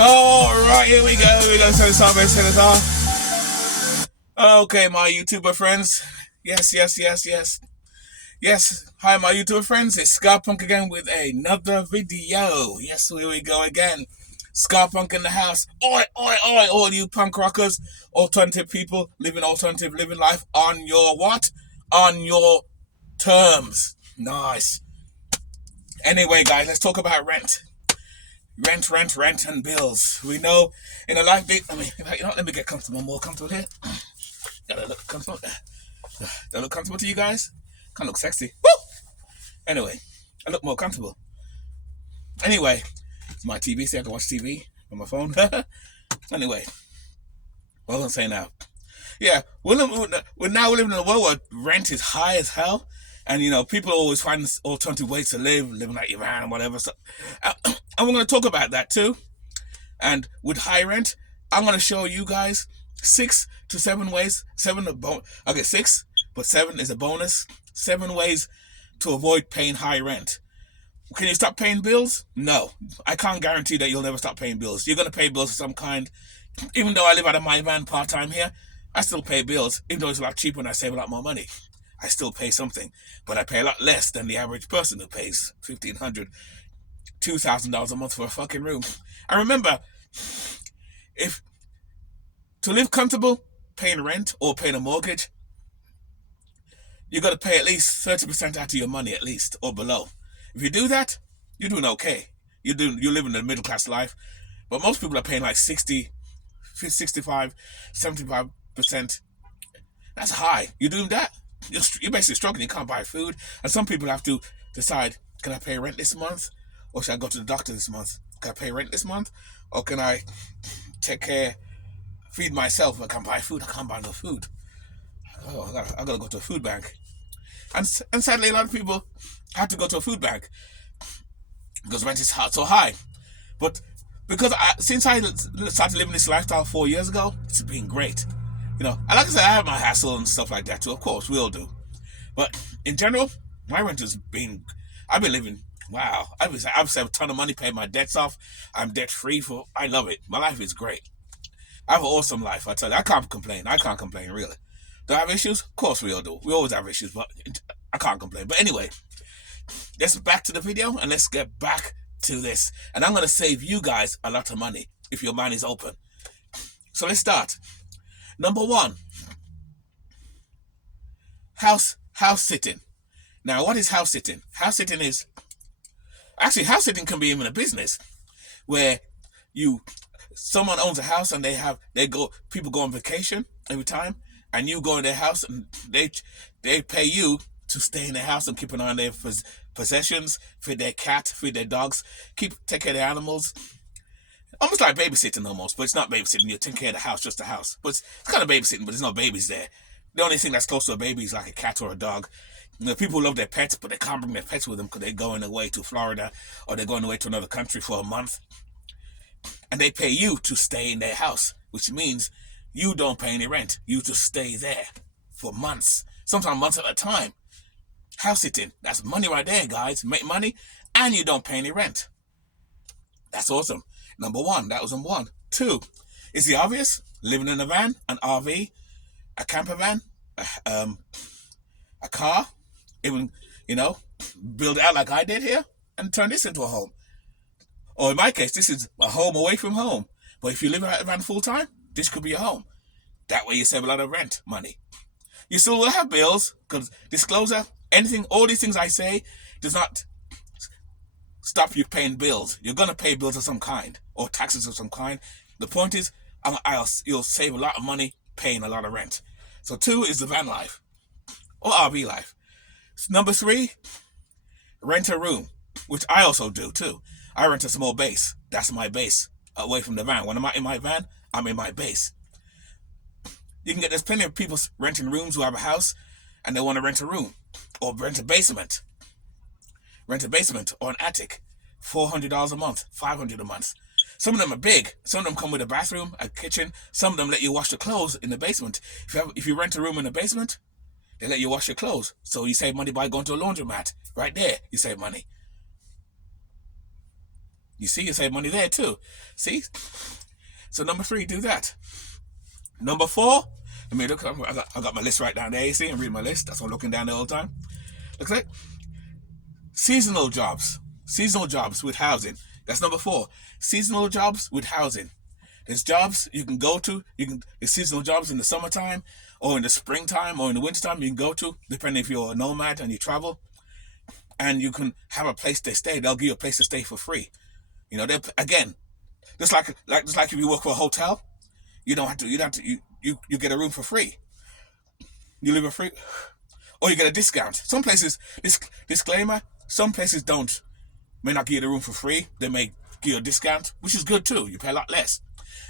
Alright, here we go. Senator. Okay, my YouTuber friends. Yes. Yes, hi my YouTuber friends. It's Scarpunk again with another video. Yes, here we go again. Scarpunk in the house. Oi, all you punk rockers, alternative people, living alternative living life on your what? On your terms. Nice. Anyway, guys, let's talk about rent. Rent, and bills. We know in a life big. Let me get comfortable, more comfortable here. Gotta look comfortable. Do I look comfortable to you guys? Can't look sexy. Woo! Anyway, I look more comfortable. Anyway, it's my TV. See, I can watch TV on my phone. Anyway, what was I saying now? Yeah, we're now living in a world where rent is high as hell. And, people always find alternative ways to living like Iran and whatever. So, and we're going to talk about that too. And with high rent, I'm going to show you guys 6 to 7 ways. 6, but 7 is a bonus. 7 ways to avoid paying high rent. Can you stop paying bills? No. I can't guarantee that you'll never stop paying bills. You're going to pay bills of some kind. Even though I live out of my van part-time here, I still pay bills. Even though it's a lot cheaper and I save a lot more money. I still pay something, but I pay a lot less than the average person who pays $1,500, $2,000 a month for a fucking room. I remember, if to live comfortable, paying rent or paying a mortgage, you got to pay at least 30% out of your money, at least, or below. If you do that, you're doing okay. You're living a middle class life, but most people are paying like 60, 65, 75%. That's high. You're doing that? You're basically struggling. You can't buy food. And some people have to decide, can I pay rent this month? Or should I go to the doctor this month? Can I pay rent this month? Or can I feed myself? I can't buy food. I can't buy no food. Oh, I gotta go to a food bank. And sadly, a lot of people have to go to a food bank because rent is so high. But because since I started living this lifestyle 4 years ago, it's been great. And like I said, I have my hassle and stuff like that too. Of course, we all do. But in general, my rent has been, I've been living, wow. I've saved a ton of money, paid my debts off. I'm debt free I love it. My life is great. I have an awesome life. I tell you, I can't complain, really. Do I have issues? Of course we all do. We always have issues, but I can't complain. But anyway, let's back to the video and let's get back to this. And I'm going to save you guys a lot of money if your mind is open. So let's start. Number 1, house sitting. Now, what is house sitting? House sitting can be even a business where someone owns a house and people go on vacation every time, and you go in their house and they pay you to stay in their house and keep an eye on their possessions, feed their cat, feed their dogs, take care of their animals. Almost like babysitting almost, but it's not babysitting. You're taking care of the house, just the house. But it's kind of babysitting, but there's no babies there. The only thing that's close to a baby is like a cat or a dog. People love their pets, but they can't bring their pets with them because they're going away to Florida or they're going away to another country for a month. And they pay you to stay in their house, which means you don't pay any rent. You just stay there for months, sometimes months at a time. House sitting, that's money right there, guys. Make money and you don't pay any rent. That's awesome. Number 1, that was number 1. 2, is the obvious. Living in a van, an RV, a camper van, a car, even, build it out like I did here and turn this into a home. Or in my case, this is a home away from home. But if you live out of van full time, this could be your home. That way you save a lot of rent money. You still will have bills, because disclosure, anything, all these things I say does not stop you paying bills. You're going to pay bills of some kind, or taxes of some kind. The point is, you'll save a lot of money paying a lot of rent. So 2 is the van life, or RV life. Number 3, rent a room, which I also do too. I rent a small base. That's my base, away from the van. When I'm out in my van, I'm in my base. There's plenty of people renting rooms who have a house and they want to rent a room, or rent a basement. Rent a basement or an attic, $400 a month, $500 a month. Some of them are big. Some of them come with a bathroom, a kitchen. Some of them let you wash the clothes in the basement. If you rent a room in the basement, they let you wash your clothes. So you save money by going to a laundromat. Right there, you save money. You see, you save money there too. See? So number 3, do that. Number 4, let me look. I got my list right down there. You see, I'm reading my list. That's what I'm looking down there all the time. Looks like seasonal jobs. Seasonal jobs with housing. That's number 4. Seasonal jobs with housing. There's jobs you can go to. There's seasonal jobs in the summertime, or in the springtime, or in the wintertime. You can go to, depending if you're a nomad and you travel, and you can have a place to stay. They'll give you a place to stay for free. You know, again, just like if you work for a hotel, you get a room for free. You live for free, or you get a discount. Some places, disclaimer, some places may not give you the room for free. They may give you a discount, which is good too. You pay a lot less.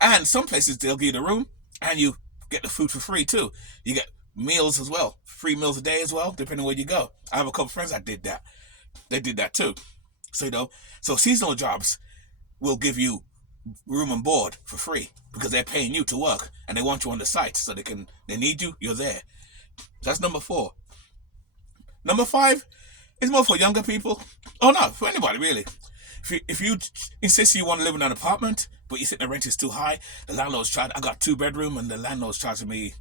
And some places they'll give you the room and you get the food for free too. You get meals as well, free meals a day as well, depending where you go. I have a couple of friends that did that. They did that too. So so seasonal jobs will give you room and board for free because they're paying you to work and they want you on the site, so they need you, you're there. That's number 4. Number 5 is more for younger people. Oh no, for anybody really. If you insist you want to live in an apartment, but you think the rent is too high, the landlord's charged. I got 2-bedroom and the landlord's charging me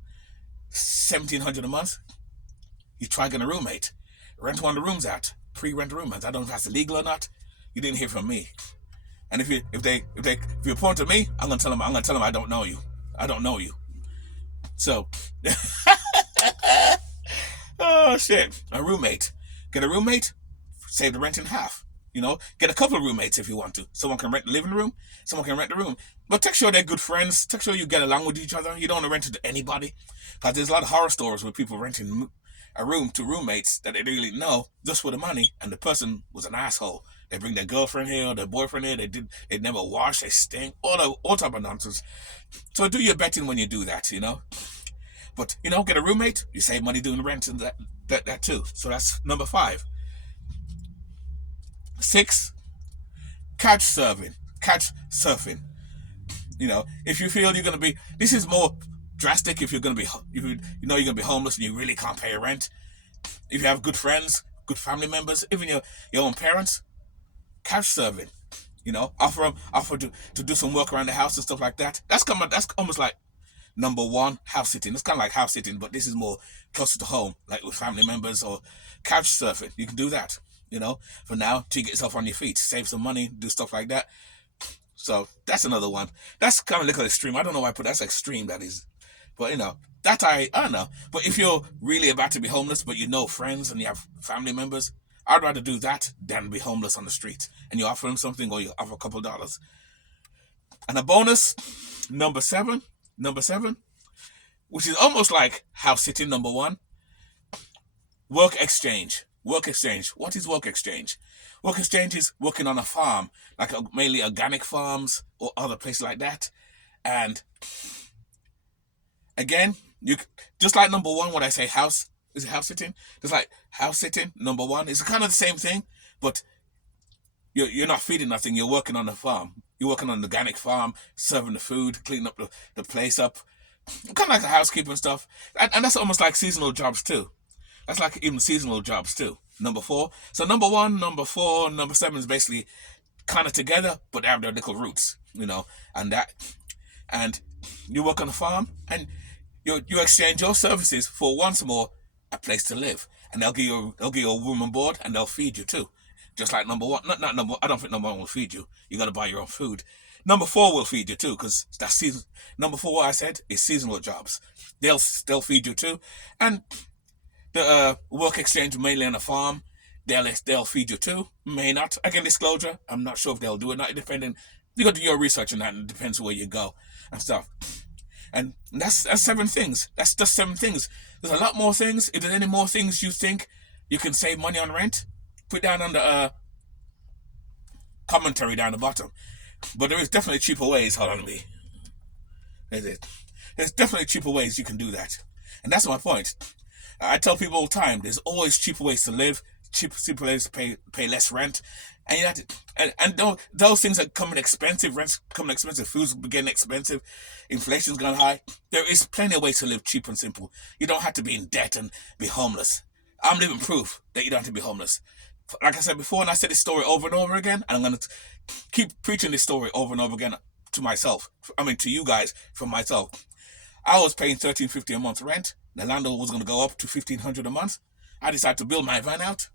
$1,700 a month. You try getting a roommate. Rent one of the rooms out. Pre-rent a room. I don't know if that's illegal or not. You didn't hear from me. And if you point to me, I'm gonna tell them I don't know you. I don't know you. So, oh shit, a roommate. Get a roommate. Save the rent in half. You know, get a couple of roommates if you want to. Someone can rent the living room. Someone can rent the room. But make sure they're good friends. Make sure you get along with each other. You don't want to rent it to anybody. Because there's a lot of horror stories where people renting a room to roommates that they really know just for the money, and the person was an asshole. They bring their girlfriend here or their boyfriend here. They never wash. They stink. All type of nonsense. So do your betting when you do that. You know. But get a roommate. You save money doing the rent and that too. So that's number 5. 6, couch surfing. If you feel you're gonna be, this is more drastic. If you're gonna be, you're gonna be homeless and you really can't pay your rent. If you have good friends, good family members, even your own parents, couch surfing. Offer to do some work around the house and stuff like that. That's almost like number 1, house sitting. It's kind of like house sitting, but this is more closer to home, like with family members, or couch surfing. You can do that. For now, to get yourself on your feet, save some money, do stuff like that. So that's another one. That's kind of a little extreme. I don't know why I put that's extreme, that is. But that I don't know. But if you're really about to be homeless, but you know friends and you have family members, I'd rather do that than be homeless on the street. And you offer them something, or you offer a couple of dollars. And a bonus, number 7, which is almost like house sitting, number 1, work exchange. Work exchange. What is work exchange? Work exchange is working on a farm, like mainly organic farms or other places like that. And again, you just like number 1, when I say house, is it house sitting? Just like house sitting, number 1, it's kind of the same thing, but you're not feeding nothing. You're working on the farm. You're working on an organic farm, serving the food, cleaning up the place up, kind of like the housekeeping stuff. And that's almost like seasonal jobs too. That's like even seasonal jobs too. Number 4. So number 1, number 4, number 7 is basically kind of together, but they have their little roots, and you work on the farm and you exchange your services for once more a place to live, and they'll give you a room and board, and they'll feed you too, just like number 1. Not number. I don't think number 1 will feed you. You got to buy your own food. Number four will feed you too, because that's season. Number four, what I said, is seasonal jobs. They'll feed you too, and the work exchange mainly on a farm, they'll feed you too. May not. Again, disclosure, I'm not sure if they'll do it. Not depending. You got to do your research on that, and it depends where you go and stuff. And that's 7 things. That's just 7 things. There's a lot more things. If there's any more things you think you can save money on rent, put down on the commentary down the bottom. But there is definitely cheaper ways. Hold on to me. There's definitely cheaper ways you can do that. And that's my point. I tell people all the time, there's always cheaper ways to live, cheaper ways to pay less rent. And you have to, and those things are coming expensive, rent's coming expensive, food's getting expensive, inflation's gone high. There is plenty of ways to live cheap and simple. You don't have to be in debt and be homeless. I'm living proof that you don't have to be homeless. Like I said before, and I said this story over and over again, and I'm going to keep preaching this story over and over again to myself. I mean, to you guys, from myself. I was paying $1,350 a month rent. The landlord was going to go up to $1,500 a month. I decided to build my van out.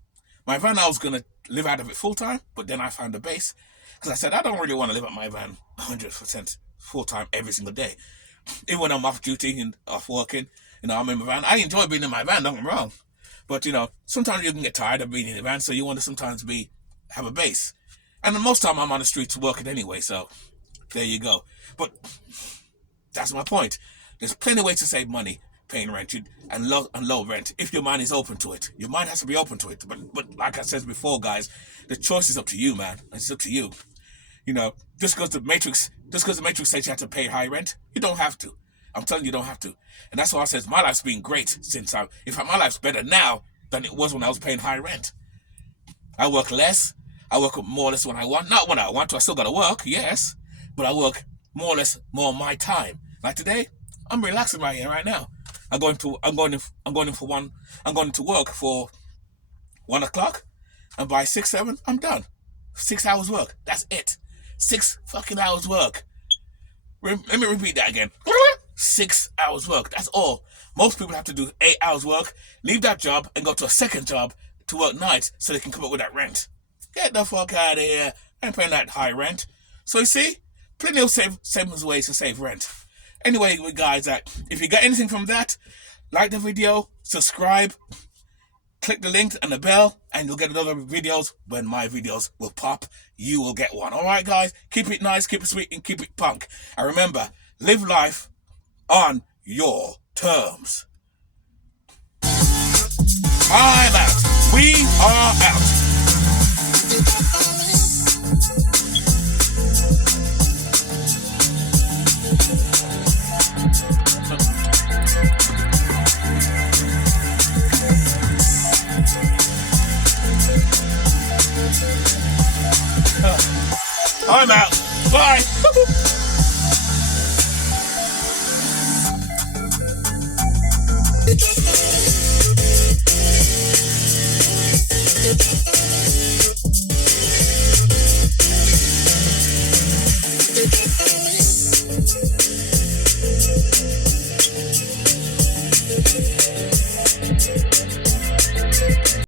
My van, I was going to live out of it full time, but then I found a base. Because I said, I don't really want to live at my van 100% full time every single day. Even when I'm off duty and off working, I'm in my van. I enjoy being in my van, don't get me wrong. But, sometimes you can get tired of being in the van, so you want to sometimes have a base. And most of the time I'm on the streets working anyway, so there you go. But that's my point. There's plenty of ways to save money paying rent and low rent if your mind is open to it. Your mind has to be open to it. But like I said before, guys, the choice is up to you, man. It's up to you. Just because the Matrix says you have to pay high rent, you don't have to. I'm telling you, don't have to. And that's why I says my life's been great since my life's better now than it was when I was paying high rent. I work less. I work more or less when I want. Not when I want to. I still got to work, yes. But I work more or less more my time. Like today, I'm relaxing right here, right now. I'm going to work for 1 o'clock, and by 6, 7, I'm done. 6 hours work. That's it. 6 fucking hours work. Let me repeat that again. 6 hours work. That's all. Most people have to do 8 hours work, leave that job, and go to a second job to work nights so they can come up with that rent. Get the fuck out of here. I ain't paying that high rent. So you see, plenty of savings ways to save rent. Anyway, guys, if you got anything from that, like the video, subscribe, click the link and the bell, and you'll get other videos when my videos will pop. You will get one. Alright, guys? Keep it nice, keep it sweet, and keep it punk. And remember, live life on your terms. I'm out. We are out. I'm out. Bye.